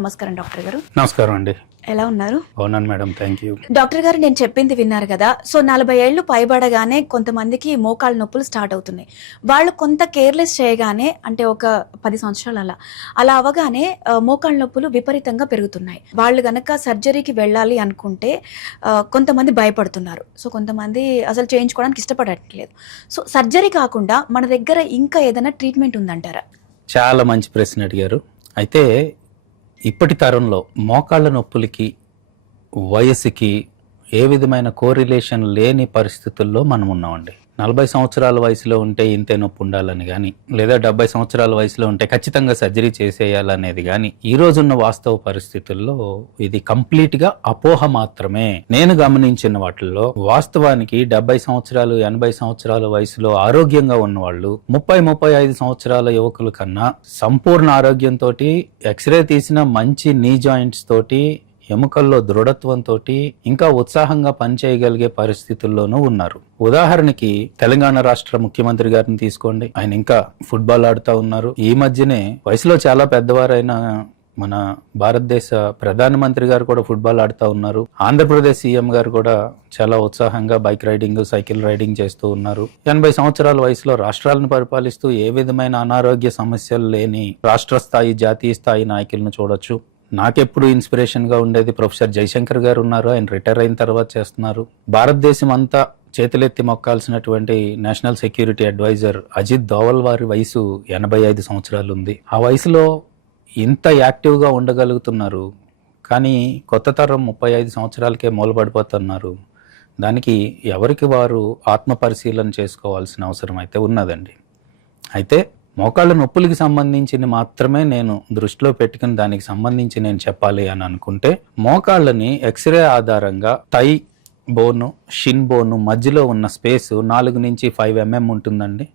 నమస్కారం డాక్టర్ గారు. నమస్కారం అండి. ఎలా ఉన్నారు? అవునాను మేడం, థ్యాంక్ యూ. డాక్టర్ గారు, నేను చెప్పింది విన్నారు కదా. సో 40 ఏళ్ళు పైబడగానే కొంతమందికి మోకాళ్ళ నొప్పులు స్టార్ట్ అవుతున్నాయి. వాళ్ళు కొంత కేర్లెస్ చేయగానే, అంటే ఒక 10 సంవత్సరాలు అలా అవగానే మోకాళ్ళ నొప్పులు విపరీతంగా పెరుగుతున్నాయి. వాళ్ళు గనక సర్జరీకి వెళ్ళాలి అనుకుంటే కొంతమంది భయపడుతున్నారు. సో కొంతమంది అసలు చేయించుకోవడానికి ఇష్టపడట్లేదు. సో సర్జరీ కాకుండా మన దగ్గర ఇంకా ఏదైనా ట్రీట్మెంట్ ఉందంటారా? చాలా మంచి ప్రశ్న అడిగారు. అయితే ఇప్పటి తరంలో మోకాళ్ళ నొప్పులకి వయసుకి ఏ విధమైన కోరిలేషన్ లేని పరిస్థితుల్లో మనం ఉన్నామండి. 40 సంవత్సరాల వయసులో ఉంటే ఇంతే నొప్పి ఉండాలని కానీ, లేదా 70 సంవత్సరాల వయసులో ఉంటే ఖచ్చితంగా సర్జరీ చేసేయాలనేది కానీ, ఈ రోజున్న వాస్తవ పరిస్థితుల్లో ఇది కంప్లీట్గా అపోహ మాత్రమే. నేను గమనించిన వాటిల్లో వాస్తవానికి 70 సంవత్సరాలు 80 సంవత్సరాల వయసులో ఆరోగ్యంగా ఉన్నవాళ్ళు 30-35 సంవత్సరాల యువకుల కన్నా సంపూర్ణ ఆరోగ్యంతో, ఎక్స్రే తీసిన మంచి నీ జాయింట్స్ తోటి, ఎముకల్లో దృఢత్వంతో ఇంకా ఉత్సాహంగా పనిచేయగలిగే పరిస్థితుల్లోనూ ఉన్నారు. ఉదాహరణకి తెలంగాణ రాష్ట్ర ముఖ్యమంత్రి గారిని తీసుకోండి. ఆయన ఇంకా ఫుట్బాల్ ఆడుతూ ఉన్నారు. ఈ మధ్యనే వయసులో చాలా పెద్దవారైన మన భారతదేశ ప్రధానమంత్రి గారు కూడా ఫుట్బాల్ ఆడుతూ ఉన్నారు. ఆంధ్రప్రదేశ్ సీఎం గారు కూడా చాలా ఉత్సాహంగా బైక్ రైడింగ్, సైకిల్ రైడింగ్ చేస్తూ ఉన్నారు. 80 సంవత్సరాల వయసులో రాష్ట్రాలను పరిపాలిస్తూ ఏ విధమైన అనారోగ్య సమస్యలు లేని రాష్ట్ర స్థాయి, జాతీయ స్థాయి నాయకులను చూడొచ్చు. నాకెప్పుడు ఇన్స్పిరేషన్ గా ఉండేది ప్రొఫెసర్ జయశంకర్ గారు ఉన్నారు. ఆయన రిటైర్ అయిన తర్వాత చేస్తున్నారు. భారతదేశం అంతా చేతులెత్తి మొక్కాల్సినటువంటి national security adviser Ajit Doval వారి వయసు 85 సంవత్సరాలు ఉంది. ఆ వయసులో ఇంత యాక్టివ్గా ఉండగలుగుతున్నారు. కానీ కొత్త తరం 35 సంవత్సరాలకే మూలపడిపోతున్నారు. దానికి ఎవరికి వారు ఆత్మ పరిశీలన చేసుకోవాల్సిన అవసరం అయితే ఉన్నదండి. అయితే మోకాళ్ళ నొప్పులకి సంబంధించి మాత్రమే నేను దృష్టిలో పెట్టుకుని దానికి సంబంధించి నేను చెప్పాలి అని అనుకుంటే, మోకాళ్ళని ఎక్స్రే ఆధారంగా థై బోను, షిన్ బోను మధ్యలో ఉన్న స్పేస్ 4 నుంచి 5 mm ఉంటుందండి.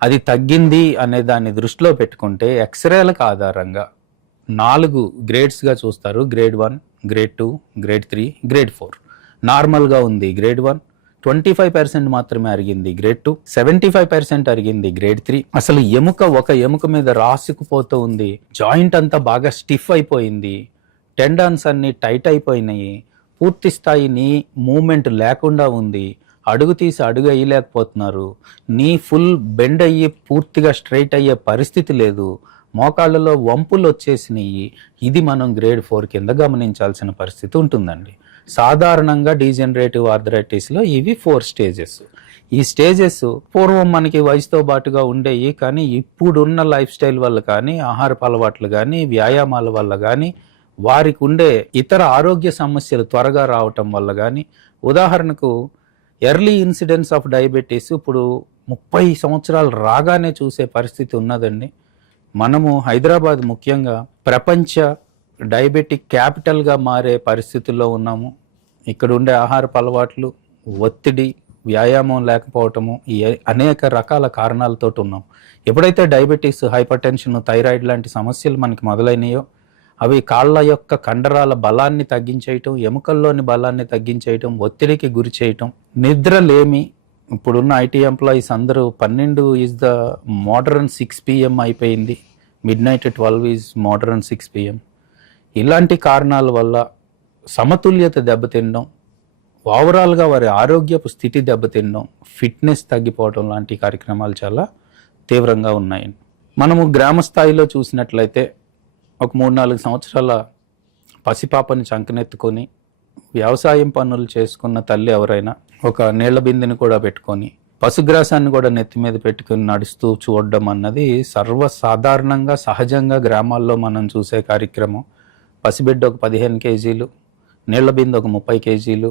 అది తగ్గింది అనే దాన్ని దృష్టిలో పెట్టుకుంటే ఎక్స్రేలకు ఆధారంగా 4 గ్రేడ్స్గా చూస్తారు. Grade 1, grade 2, grade 3, grade 4. నార్మల్గా ఉంది గ్రేడ్ 1, 25% మాత్రమే అరిగింది గ్రేడ్ 2, 75% అరిగింది గ్రేడ్ 3. అసలు ఒక ఎముక మీద రాసుకుపోతూ ఉంది. జాయింట్ అంతా బాగా స్టిఫ్ అయిపోయింది. టెండాన్స్ అన్ని టైట్ అయిపోయినాయి. పూర్తి స్థాయి నీ మూమెంట్ లేకుండా ఉంది. అడుగు తీసి అడుగు వేయలేకపోతున్నారు. నీ ఫుల్ బెండ్ అయ్యి పూర్తిగా స్ట్రైట్ అయ్యే పరిస్థితి లేదు. మోకాళ్ళలో వంపులు వచ్చేసినాయి. ఇది మనం గ్రేడ్ 4 కింద గమనించాల్సిన పరిస్థితి ఉంటుందండి. సాధారణంగా డీజనరేటివ్ ఆర్థరైటిస్లో ఇవి 4 స్టేజెస్. ఈ స్టేజెస్ పూర్వం మనకి వయసుతో పాటుగా ఉండేవి. కానీ ఇప్పుడున్న లైఫ్ స్టైల్ వల్ల కానీ, ఆహారపు అలవాట్లు కానీ, వ్యాయామాల వల్ల కానీ, వారికి ఉండే ఇతర ఆరోగ్య సమస్యలు త్వరగా రావటం వల్ల కానీ, ఉదాహరణకు ఎర్లీ ఇన్సిడెన్స్ ఆఫ్ డయాబెటీస్ ఇప్పుడు 30 సంవత్సరాలు రాగానే చూసే పరిస్థితి ఉన్నదండి. మనము హైదరాబాద్ ముఖ్యంగా ప్రపంచ డయాబెటిక్ క్యాపిటల్గా మారే పరిస్థితుల్లో ఉన్నాము. ఇక్కడ ఉండే ఆహారపు అలవాట్లు, ఒత్తిడి, వ్యాయామం లేకపోవటము, ఈ అనేక రకాల కారణాలతో ఉన్నాం. ఎప్పుడైతే డయాబెటీస్, హైపర్ టెన్షన్, థైరాయిడ్ లాంటి సమస్యలు మనకి మొదలైనయో, అవి కాళ్ళ యొక్క కండరాల బలాన్ని తగ్గించేయటం, ఎముకల్లోని బలాన్ని తగ్గించేయటం, ఒత్తిడికి గురి చేయటం, నిద్రలేమి. ఇప్పుడున్న ఐటీ ఎంప్లాయీస్ అందరూ 12 ఈజ్ ద మోడర్న్ 6 PM అయిపోయింది. Midnight 12 is modern 6 PM. ఇలాంటి కారణాల వల్ల సమతుల్యత దెబ్బతినడం, ఓవరాల్గా వారి ఆరోగ్యపు స్థితి దెబ్బతినడం, ఫిట్నెస్ తగ్గిపోవడం లాంటి కార్యక్రమాలు చాలా తీవ్రంగా ఉన్నాయి. మనము గ్రామ స్థాయిలో చూసినట్లయితే ఒక 3-4 సంవత్సరాల పసిపాపని చంకనెత్తుకొని వ్యవసాయం పనులు చేసుకున్న తల్లి ఎవరైనా ఒక నీళ్ల బిందెని కూడా పెట్టుకొని, పశుగ్రాసాన్ని కూడా నెత్తి మీద పెట్టుకుని నడుస్తూ చూడడం అన్నది సర్వసాధారణంగా సహజంగా గ్రామాల్లో మనం చూసే కార్యక్రమం. పసిబిడ్డ ఒక 15 kgs, నీళ్ల బిందె ఒక 30 kgs,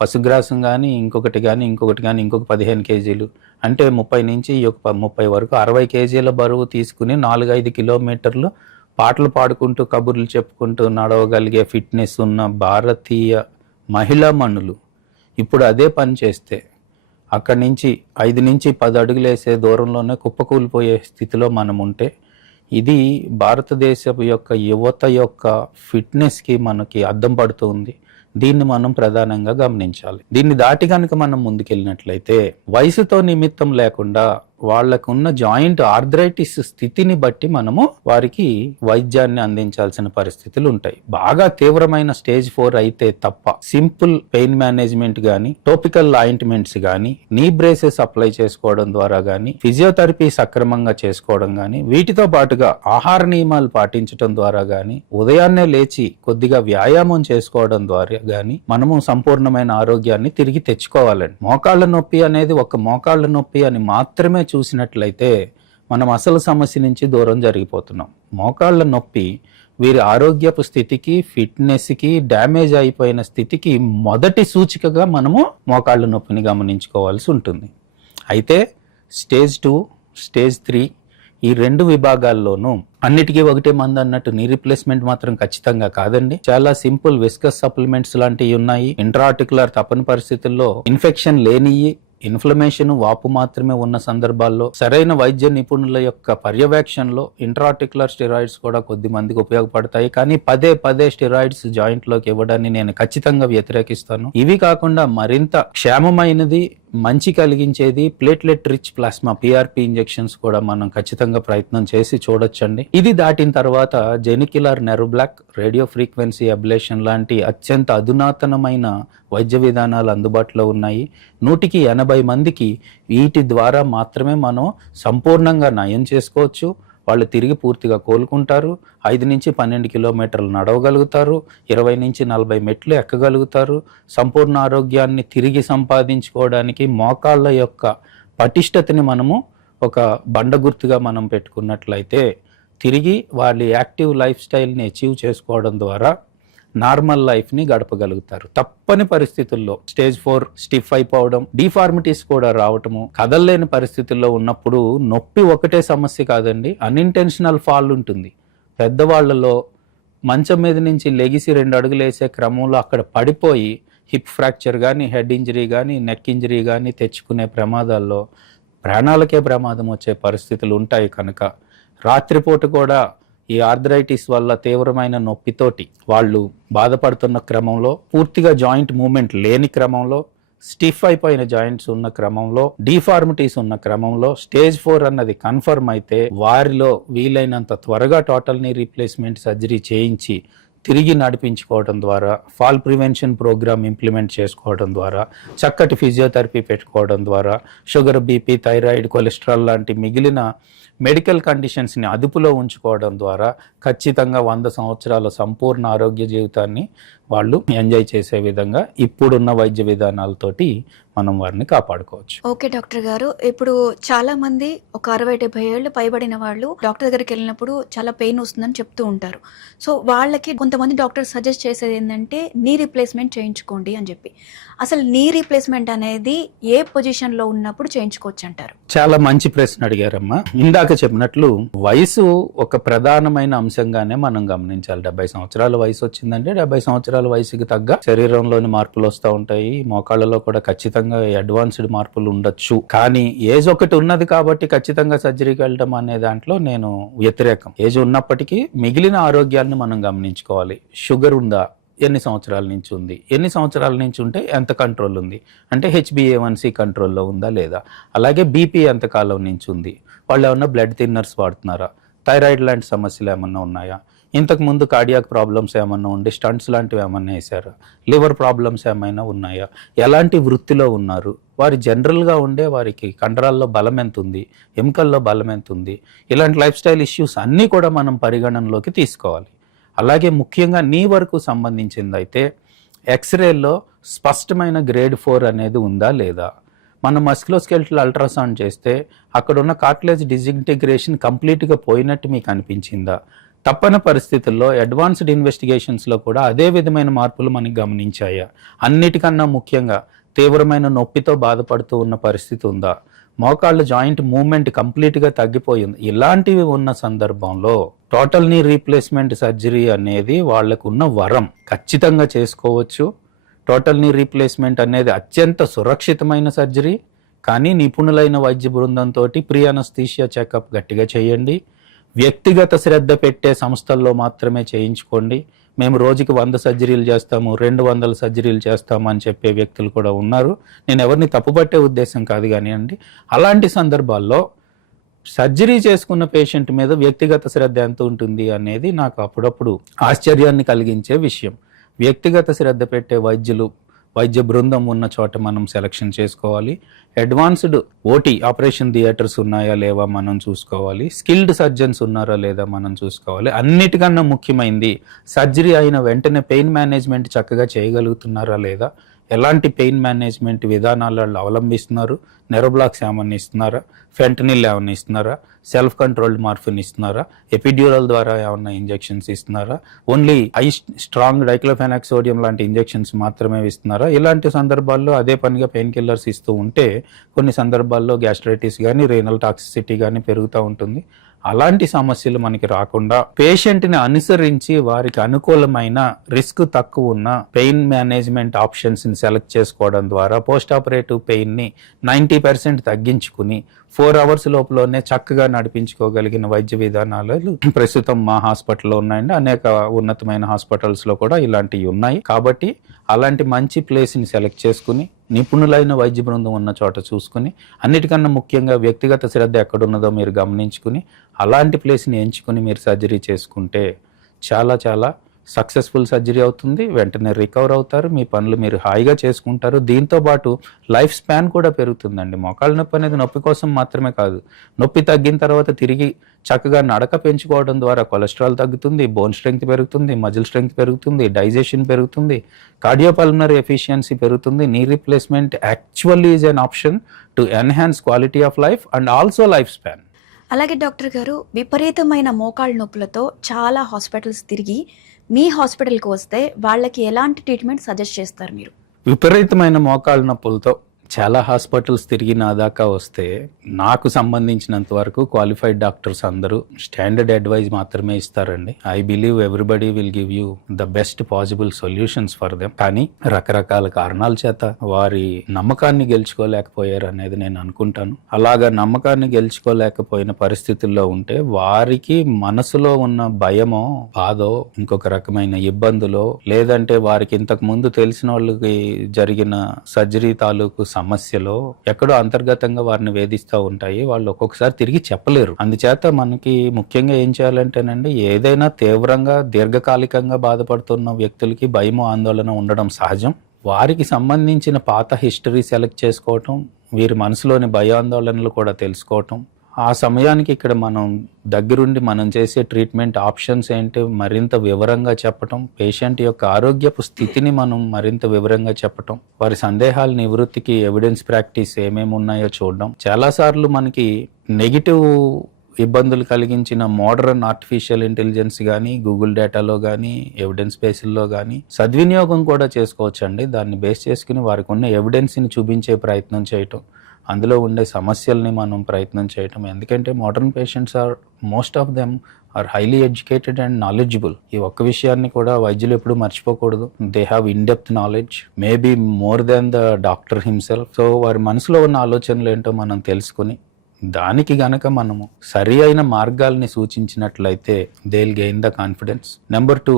పశుగ్రాసం కానీ ఇంకొకటి కానీ ఇంకొక 15 kgs, అంటే 30 నుంచి 30 వరకు 60 kgs బరువు తీసుకుని 4-5 కిలోమీటర్లు పాటలు పాడుకుంటూ కబుర్లు చెప్పుకుంటూ నడవగలిగే ఫిట్నెస్ ఉన్న భారతీయ మహిళా మనులు ఇప్పుడు అదే పని చేస్తే అక్కడి నుంచి 5 నుంచి 10 అడుగులు వేసే దూరంలోనే కుప్పకూలిపోయే స్థితిలో మనం ఉంటే, ఇది భారతదేశం యొక్క యువత యొక్క ఫిట్నెస్కి మనకి అద్దం పడుతుంది. దీన్ని మనం ప్రధానంగా గమనించాలి. దీన్ని దాటి కనుక మనం ముందుకెళ్ళినట్లయితే వయసుతో నిమిత్తం లేకుండా వాళ్ళకున్న జాయింట్ ఆర్థరైటిస్ స్థితిని బట్టి మనము వారికి వైద్యాన్ని అందించాల్సిన పరిస్థితులు ఉంటాయి. బాగా తీవ్రమైన స్టేజ్ 4 అయితే తప్ప సింపుల్ పెయిన్ మేనేజ్మెంట్ గానీ, టోపికల్ ఆయింట్మెంట్స్ గానీ, నీ బ్రేసెస్ అప్లై చేసుకోవడం ద్వారా గానీ, ఫిజియోథెరపీ సక్రమంగా చేసుకోవడం గానీ, వీటితో పాటుగా ఆహార నియమాలు పాటించడం ద్వారా గానీ, ఉదయాన్నే లేచి కొద్దిగా వ్యాయామం చేసుకోవడం ద్వారా గానీ మనము సంపూర్ణమైన ఆరోగ్యాన్ని తిరిగి తెచ్చుకోవాలండి. మోకాళ్ళ నొప్పి అనేది ఒక మోకాళ్ళ నొప్పి అని మాత్రమే చూసినట్లయితే మనం అసలు సమస్య నుంచి దూరం జరిగిపోతున్నాం. మోకాళ్ళ నొప్పి వీరి ఆరోగ్యపు స్థితికి, ఫిట్నెస్కి, డ్యామేజ్ అయిపోయిన స్థితికి మొదటి సూచికగా మనము మోకాళ్ళ నొప్పిని గమనించుకోవాల్సి ఉంటుంది. అయితే స్టేజ్ 2, స్టేజ్ 3 ఈ 2 విభాగాల్లోనూ అన్నిటికీ ఒకటే మందు అన్నట్టు నీ రీప్లేస్మెంట్ మాత్రం ఖచ్చితంగా కాదండి. చాలా సింపుల్ విస్కస్ సప్లిమెంట్స్ లాంటివి ఉన్నాయి. ఇంట్రాఆర్టికులర్ తప్పని పరిస్థితుల్లో, ఇన్ఫెక్షన్ లేనియి, ఇన్ఫ్లమేషన్, వాపు మాత్రమే ఉన్న సందర్భాల్లో సరైన వైద్య నిపుణుల యొక్క పర్యవేక్షణలో ఇంట్రాఆర్టికులర్ స్టెరాయిడ్స్ కూడా కొద్ది మందికి ఉపయోగపడతాయి. కానీ పదే పదే స్టెరాయిడ్స్ జాయింట్ లోకి ఇవ్వడాన్ని నేను ఖచ్చితంగా వ్యతిరేకిస్తాను. ఇవి కాకుండా మరింత క్షేమమైనది, మంచి కలిగించేది platelet rich plasma PRP injections కూడా మనం ఖచ్చితంగా ప్రయత్నం చేసి చూడొచ్చండి. ఇది దాటిన తర్వాత genicular nerve block, radio frequency ablation లాంటి అత్యంత అధునాతనమైన వైద్య విధానాలు అందుబాటులో ఉన్నాయి. 100కి 80 మందికి వీటి ద్వారా మాత్రమే మనం సంపూర్ణంగా నయం చేసుకోవచ్చు. వాళ్ళు తిరిగి పూర్తిగా కోలుకుంటారు. 5 నుంచి 12 కిలోమీటర్లు నడవగలుగుతారు. 20 నుంచి 40 మెట్లు ఎక్కగలుగుతారు. సంపూర్ణ ఆరోగ్యాన్ని తిరిగి సంపాదించుకోవడానికి మోకాళ్ళ యొక్క పటిష్టతని మనము ఒక బండగుర్తుగా మనం పెట్టుకున్నట్లయితే తిరిగి వాళ్ళ యాక్టివ్ లైఫ్ స్టైల్ని అచీవ్ చేసుకోవడం ద్వారా నార్మల్ లైఫ్ని గడపగలుగుతారు. తప్పని పరిస్థితుల్లో స్టేజ్ 4 స్టిఫ్ అయిపోవడం, డిఫార్మిటీస్ కూడా రావటము, కదలలేని పరిస్థితుల్లో ఉన్నప్పుడు నొప్పి ఒకటే సమస్య కాదండి, అన్ఇంటెన్షనల్ ఫాల్ ఉంటుంది. పెద్దవాళ్లలో మంచం మీద నుంచి లెగిసి 2 అడుగులు వేసే క్రమంలో అక్కడ పడిపోయి హిప్ ఫ్రాక్చర్ కానీ, హెడ్ ఇంజరీ కానీ, నెక్ ఇంజరీ కానీ తెచ్చుకునే ప్రమాదాల్లో ప్రాణాలకే ప్రమాదం వచ్చే పరిస్థితులు ఉంటాయి. కనుక రాత్రిపూట కూడా ఈ ఆర్థరైటిస్ వల్ల తీవ్రమైన నొప్పితోటి వాళ్ళు బాధపడుతున్న క్రమంలో, పూర్తిగా జాయింట్ మూమెంట్ లేని క్రమంలో, స్టిఫ్ అయిపోయిన జాయింట్స్ ఉన్న క్రమంలో, డిఫార్మిటీస్ ఉన్న క్రమంలో స్టేజ్ 4 అన్నది కన్ఫర్మ్ అయితే వారిలో వీలైనంత త్వరగా టోటల్ నీ రీప్లేస్మెంట్ సర్జరీ చేయించి తిరిగి నడిపించుకోవడం ద్వారా, ఫాల్ ప్రివెన్షన్ ప్రోగ్రామ్ ఇంప్లిమెంట్ చేసుకోవడం ద్వారా, చక్కటి ఫిజియోథెరపీ పెట్టుకోవడం ద్వారా, షుగర్, BP, థైరాయిడ్, కొలెస్ట్రాల్ లాంటి మిగిలిన మెడికల్ కండిషన్స్ని అదుపులో ఉంచుకోవడం ద్వారా ఖచ్చితంగా 100 సంవత్సరాల సంపూర్ణ ఆరోగ్య జీవితాన్ని వాళ్ళు ఎంజాయ్ చేసే విధంగా ఇప్పుడున్న వైద్య విధానాలతోటి మనం వారిని కాపాడుకోవచ్చు. ఓకే డాక్టర్ గారు, ఇప్పుడు చాలా మంది ఒక 60-70 ఏళ్ళు పైబడిన వాళ్ళు డాక్టర్ దగ్గరికి వెళ్ళినప్పుడు చాలా పెయిన్ వస్తుందని చెప్తూ ఉంటారు. సో వాళ్ళకి కొంతమంది డాక్టర్ సజెస్ట్ చేసేది ఏంటంటే నీ రీప్లేస్మెంట్ చేయించుకోండి అని చెప్పి. అసలు నీ రీప్లేస్మెంట్ అనేది ఏ పొజిషన్లో ఉన్నప్పుడు చేయించుకోవచ్చు అంటారు? చాలా మంచి ప్రశ్న అడిగారమ్మా. ఇందాక చెప్పినట్లు వయసు ఒక ప్రధానమైన అంశంగానే మనం గమనించాలి. 70 సంవత్సరాల వయసు వచ్చిందంటే 70 సంవత్సరాల వయసుకి తగ్గ శరీరంలోని మార్పులు వస్తూ ఉంటాయి. మోకాళ్ళలో కూడా ఖచ్చితంగా అడ్వాన్స్డ్ మార్పులు ఉండొచ్చు. కానీ ఏజ్ ఒకటి ఉన్నది కాబట్టి ఖచ్చితంగా సర్జరీకి వెళ్ళడం అనే దాంట్లో నేను వ్యతిరేకం. ఏజ్ ఉన్నప్పటికీ మిగిలిన ఆరోగ్యాన్ని మనం గమనించుకోవాలి. షుగర్ ఉందా, ఎన్ని సంవత్సరాల నుంచి ఉంది, ఎన్ని సంవత్సరాల నుంచి ఉంటే ఎంత కంట్రోల్ ఉంది, అంటే HbA1c కంట్రోల్లో ఉందా లేదా, అలాగే BP ఎంతకాలం నుంచి ఉంది, వాళ్ళు ఏమన్నా బ్లడ్ థిన్నర్స్ వాడుతున్నారా, థైరాయిడ్ లాంటి సమస్యలు ఏమన్నా ఉన్నాయా, ఇంతకుముందు కార్డియాక్ ప్రాబ్లమ్స్ ఏమన్నా ఉండి స్టంట్స్ లాంటివి ఏమన్నా వేసారా, లివర్ ప్రాబ్లమ్స్ ఏమైనా ఉన్నాయా, ఎలాంటి వృత్తిలో ఉన్నారు, వారి జనరల్గా ఉండే వారికి కండరాల్లో బలం ఎంత ఉంది, ఎముకల్లో బలం ఎంత ఉంది, ఇలాంటి లైఫ్ స్టైల్ ఇష్యూస్ అన్నీ కూడా మనం పరిగణనలోకి తీసుకోవాలి. అలాగే ముఖ్యంగా నీ వరకు సంబంధించింది అయితే ఎక్స్రేల్లో స్పష్టమైన గ్రేడ్ 4 అనేది ఉందా లేదా, మనం మస్కులోస్కెలిటల్ అల్ట్రాసౌండ్ చేస్తే అక్కడ ఉన్న కార్టిలేజ్ డిజింటిగ్రేషన్ కంప్లీట్గా పోయినట్టు మీకు అనిపించిందా, తప్పని పరిస్థితుల్లో అడ్వాన్స్డ్ ఇన్వెస్టిగేషన్స్లో కూడా అదే విధమైన మార్పులు మనకి గమనించాయా, అన్నిటికన్నా ముఖ్యంగా తీవ్రమైన నొప్పితో బాధపడుతూ ఉన్న పరిస్థితి ఉందా, మోకాళ్ళ జాయింట్ మూవ్మెంట్ కంప్లీట్గా తగ్గిపోయింది, ఇలాంటివి ఉన్న సందర్భంలో టోటల్ నీ రీప్లేస్మెంట్ సర్జరీ అనేది వాళ్ళకు ఉన్న వరం. ఖచ్చితంగా చేసుకోవచ్చు. టోటల్ నీ రీప్లేస్మెంట్ అనేది అత్యంత సురక్షితమైన సర్జరీ. కానీ నిపుణులైన వైద్య బృందంతో ప్రీ అనస్థీషియా చెకప్ గట్టిగా చేయండి. వ్యక్తిగత శ్రద్ధ పెట్టే సంస్థల్లో మాత్రమే చేయించుకోండి. మేము రోజుకి 100 సర్జరీలు చేస్తాము, 200 సర్జరీలు చేస్తాము అని చెప్పే వ్యక్తులు కూడా ఉన్నారు. నేను ఎవరిని తప్పుపట్టే ఉద్దేశం కాదు కానివ్వండి. అలాంటి సందర్భాల్లో సర్జరీ చేసుకున్న పేషెంట్ మీద వ్యక్తిగత శ్రద్ధ ఎంత ఉంటుంది అనేది నాకు అప్పుడప్పుడు ఆశ్చర్యాన్ని కలిగించే విషయం. వ్యక్తిగత శ్రద్ధ పెట్టే వైద్య బృందం ఉన్న చోట మనం సెలక్షన్ చేసుకోవాలి. అడ్వాన్స్డ్ ఓటీ ఆపరేషన్ థియేటర్స్ ఉన్నాయా లేవా మనం చూసుకోవాలి. స్కిల్డ్ సర్జన్స్ ఉన్నారా లేదా మనం చూసుకోవాలి. అన్నిటికన్నా ముఖ్యమైనది సర్జరీ అయిన వెంటనే పెయిన్ మేనేజ్మెంట్ చక్కగా చేయగలుగుతున్నారా లేదా, ఎలాంటి పెయిన్ మేనేజ్మెంట్ విధానాలు వాళ్ళు అవలంబిస్తున్నారు, నెరోబ్లాక్స్ ఏమన్నా ఇస్తున్నారా, ఫెంటనిల్ ఏమన్నా ఇస్తున్నారా, సెల్ఫ్ కంట్రోల్డ్ మార్ఫిన్ ఇస్తున్నారా, ఎపిడ్యూరల్ ద్వారా ఏమన్నా ఇంజెక్షన్స్ ఇస్తున్నారా, ఓన్లీ స్ట్రాంగ్ డైక్లోఫెనాక్ సోడియం లాంటి ఇంజెక్షన్స్ మాత్రమే ఇస్తున్నారా. ఇలాంటి సందర్భాల్లో అదే పనిగా పెయిన్ కిల్లర్స్ ఇస్తూ ఉంటే కొన్ని సందర్భాల్లో గ్యాస్ట్రైటిస్ కానీ రీనల్ టాక్సిసిటీ కానీ పెరుగుతూ ఉంటుంది. అలాంటి సమస్యలు మనకి రాకుండా పేషెంట్ని అనుసరించి వారికి అనుకూలమైన రిస్క్ తక్కువ ఉన్న పెయిన్ మేనేజ్మెంట్ ఆప్షన్స్ని సెలెక్ట్ చేసుకోవడం ద్వారా పోస్ట్ ఆపరేటివ్ పెయిన్ని 90% తగ్గించుకుని 4 అవర్స్ లోపలనే చక్కగా నడిపించుకోగలిగిన వైద్య విధానాలు ప్రస్తుతం మా హాస్పిటల్లో ఉన్నాయండి. అనేక ఉన్నతమైన హాస్పిటల్స్లో కూడా ఇలాంటివి ఉన్నాయి. కాబట్టి అలాంటి మంచి ప్లేస్ని సెలెక్ట్ చేసుకుని నిపుణులైన వైద్య బృందం ఉన్న చోట చూసుకుని, అన్నిటికన్నా ముఖ్యంగా వ్యక్తిగత శ్రద్ధ ఎక్కడున్నదో మీరు గమనించుకుని అలాంటి ప్లేస్ని ఎంచుకుని మీరు సర్జరీ చేసుకుంటే చాలా చాలా సక్సెస్ఫుల్ సర్జరీ అవుతుంది. వెంటనే రికవర్ అవుతారు, మీ పనులు మీరు హాయిగా చేసుకుంటారు. దీంతో పాటు లైఫ్ స్పాన్ కూడా పెరుగుతుందండి. మోకాళ్ళ నొప్పి అనేది నొప్పి కోసం మాత్రమే కాదు. నొప్పి తగ్గిన తర్వాత తిరిగి చక్కగా నడక పెంచుకోవడం ద్వారా కొలెస్ట్రాల్ తగ్గుతుంది, బోన్ స్ట్రెంగ్త్ పెరుగుతుంది, మజిల్ స్ట్రెంగ్త్ పెరుగుతుంది, డైజెషన్ పెరుగుతుంది, కార్డియోపల్మనరీ ఎఫిషియన్సీ పెరుగుతుంది. Knee replacement actually is an option to enhance quality of life and also life span. అలాగే డాక్టర్ గారు, విపరీతమైన మోకాళ్ళ నొప్పులతో చాలా హాస్పిటల్స్ తిరిగి మీ హాస్పిటల్కి వస్తే వాళ్ళకి ఎలాంటి ట్రీట్మెంట్ సజెస్ట్ చేస్తారు మీరు? విపరీతమైన మోకాళ్ళ నొప్పులతో చాలా హాస్పిటల్స్ తిరిగి నా దాకా వస్తే నాకు సంబంధించినంత వరకు క్వాలిఫైడ్ డాక్టర్స్ అందరూ స్టాండర్డ్ అడ్వైజ్ మాత్రమే ఇస్తారండి. I believe everybody will give you the best possible solutions for them. కానీ రకరకాల కారణాల చేత వారి నమ్మకాన్ని గెలుచుకోలేకపోయారు అనేది నేను అనుకుంటాను. అలాగా నమ్మకాన్ని గెలుచుకోలేకపోయిన పరిస్థితుల్లో ఉంటే వారికి మనసులో ఉన్న భయమో బాధో, ఇంకొక రకమైన ఇబ్బందులో, లేదంటే వారికి ఇంతకు ముందు తెలిసిన వాళ్ళకి జరిగిన సర్జరీ తాలూకు సమస్యలో ఎక్కడో అంతర్గతంగా వారిని వేధిస్తూ ఉంటాయి. వాళ్ళు ఒక్కొక్కసారి తిరిగి చెప్పలేరు. అందుచేత మనకి ముఖ్యంగా ఏం చేయాలంటేనండి, ఏదైనా తీవ్రంగా దీర్ఘకాలికంగా బాధపడుతున్న వ్యక్తులకి భయము ఆందోళన ఉండడం సహజం. వారికి సంబంధించిన పాత హిస్టరీ సెలెక్ట్ చేసుకోవటం, వీరి మనసులోని భయాందోళనలు కూడా తెలుసుకోవటం, ఆ సమయానికి ఇక్కడ మనం దగ్గరుండి మనం చేసే ట్రీట్మెంట్ ఆప్షన్స్ ఏంటి మరింత వివరంగా చెప్పటం, పేషెంట్ యొక్క ఆరోగ్యపు స్థితిని మనం మరింత వివరంగా చెప్పటం, వారి సందేహాల నివృత్తికి ఎవిడెన్స్ ప్రాక్టీస్ ఏమేమి ఉన్నాయో చూడడం. చాలాసార్లు మనకి నెగిటివ్ ఇబ్బందులు కలిగించిన మోడర్న్ ఆర్టిఫిషియల్ ఇంటెలిజెన్స్ కానీ, గూగుల్ డేటాలో కానీ, ఎవిడెన్స్ బేస్లో కానీ సద్వినియోగం కూడా చేసుకోవచ్చండి. దాన్ని బేస్ చేసుకుని వారికి ఉన్న ఎవిడెన్స్ని చూపించే ప్రయత్నం చేయటం, అందులో ఉండే సమస్యల్ని మనం ప్రయత్నం చేయటం. ఎందుకంటే modern patients are most of them are highly educated and knowledgeable. ఈ ఒక్క విషయాన్ని కూడా వైద్యులు ఎప్పుడు మర్చిపోకూడదు. They have in depth knowledge, maybe more than the doctor himself. So వారి మనసులో ఉన్న ఆలోచనలు ఏంటో మనం తెలుసుకుని దానికి గనక మనము సరి అయిన మార్గాల్ని సూచించినట్లయితే they will gain the confidence. Number 2,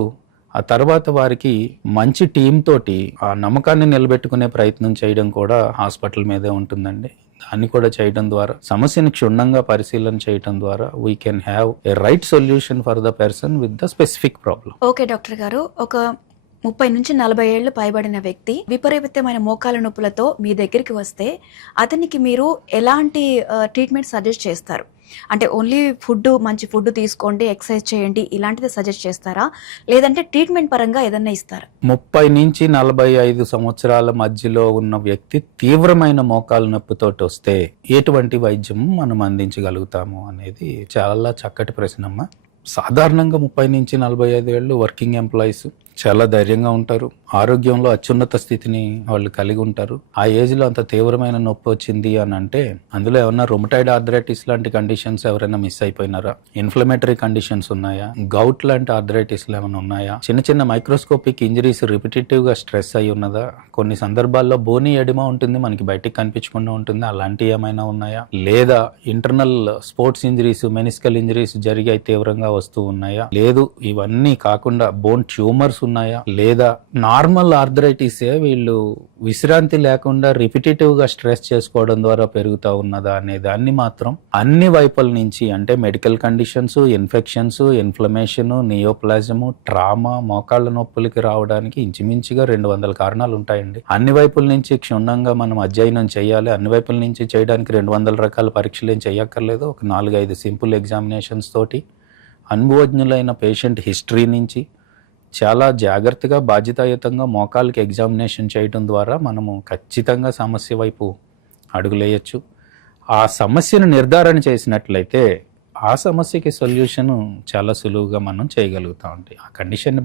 ఆ తర్వాత వారికి మంచి టీం తోటి ఆ నమ్మకాన్ని నిలబెట్టుకునే ప్రయత్నం చేయడం కూడా హాస్పిటల్ మీదే ఉంటుందండి. దాన్ని కూడా చేయడం ద్వారా, సమస్యని క్షుణ్ణంగా పరిశీలన చేయడం ద్వారా we can have a right solution for the person with the specific problem. Okay doctor గారు, ఒక 30 నుంచి 40 ఏళ్ళు పైబడిన వ్యక్తి విపరీతమైన మోకాళ్ళ నొప్పులతో మీ దగ్గరికి వస్తే అతనికి మీరు ఎలాంటి ట్రీట్మెంట్ సజెస్ట్ చేస్తారు? అంటే ఓన్లీ మంచి ఫుడ్ తీసుకోండి, ఎక్సర్సైజ్ చేయండి, ఇలాంటిది సజెస్ట్ చేస్తారా, లేదంటే ట్రీట్మెంట్ పరంగా ఏదన్నా ఇస్తారా? 30 నుంచి 45 సంవత్సరాల మధ్యలో ఉన్న వ్యక్తి తీవ్రమైన మోకాళ్ళ నొప్పితోటి వస్తే ఎటువంటి వైద్యం మనం అందించగలుగుతాము అనేది చాలా చక్కటి ప్రశ్నమ్మ. సాధారణంగా 30 నుంచి 45 ఏళ్ళు వర్కింగ్ ఎంప్లాయీస్, చాలా ధైర్యంగా ఉంటారు, ఆరోగ్యంలో అత్యున్నత స్థితిని వాళ్ళు కలిగి ఉంటారు. ఆ ఏజ్లో అంత తీవ్రమైన నొప్పి వచ్చింది అని అంటే అందులో ఏమన్నా రొమటైడ్ ఆర్థరైటిస్ లాంటి కండిషన్స్ ఎవరైనా మిస్ అయిపోయినారా, ఇన్ఫ్లమేటరీ కండిషన్స్ ఉన్నాయా, గౌట్ లాంటి ఆర్థరైటిస్లు ఏమైనా ఉన్నాయా, చిన్న చిన్న మైక్రోస్కోపిక్ ఇంజరీస్ రిపిటేటివ్గా స్ట్రెస్ అయి ఉన్నదా, కొన్ని సందర్భాల్లో బోనీ ఎడిమా ఉంటుంది, మనకి బయటికి కనిపించకుండా ఉంటుంది, అలాంటివి ఏమైనా ఉన్నాయా, లేదా internal sports injuries, meniscal injuries జరిగి తీవ్రంగా వస్తూ ఉన్నాయా, లేదు ఇవన్నీ కాకుండా బోన్ ట్యూమర్స్ ఉన్నాయా, లేదా నార్మల్ ఆర్థరైటిసే వీళ్ళు విశ్రాంతి లేకుండా రిపిటేటివ్ గా స్ట్రెస్ చేసుకోవడం ద్వారా పెరుగుతా ఉన్నదా అనే దాన్ని మాత్రం అన్ని వైపుల నుంచి, అంటే medical conditions, infections, inflammation, neoplasm, trauma, మోకాళ్ళ నొప్పులకి రావడానికి ఇంచుమించుగా 200 కారణాలు ఉంటాయండి. అన్ని వైపుల నుంచి క్షుణ్ణంగా మనం అధ్యయనం చేయాలి. అన్ని వైపుల నుంచి చేయడానికి 200 రకాల పరీక్షలు ఏం చేయక్కర్లేదు. ఒక 4-5 సింపుల్ ఎగ్జామినేషన్స్ తోటి అనుభవజ్ఞులైన పేషెంట్ హిస్టరీ నుంచి చాలా జాగ్రత్తగా బాధ్యతాయుతంగా మోకాళ్ళకి ఎగ్జామినేషన్ చేయడం ద్వారా మనము ఖచ్చితంగా సమస్య వైపు అడుగులేయచ్చు. ఆ సమస్యను నిర్ధారణ చేసినట్లయితే ఆ సమస్యకి సొల్యూషన్ చాలా సులువుగా మనం చేయగలుగుతామండి. ఆ కండిషన్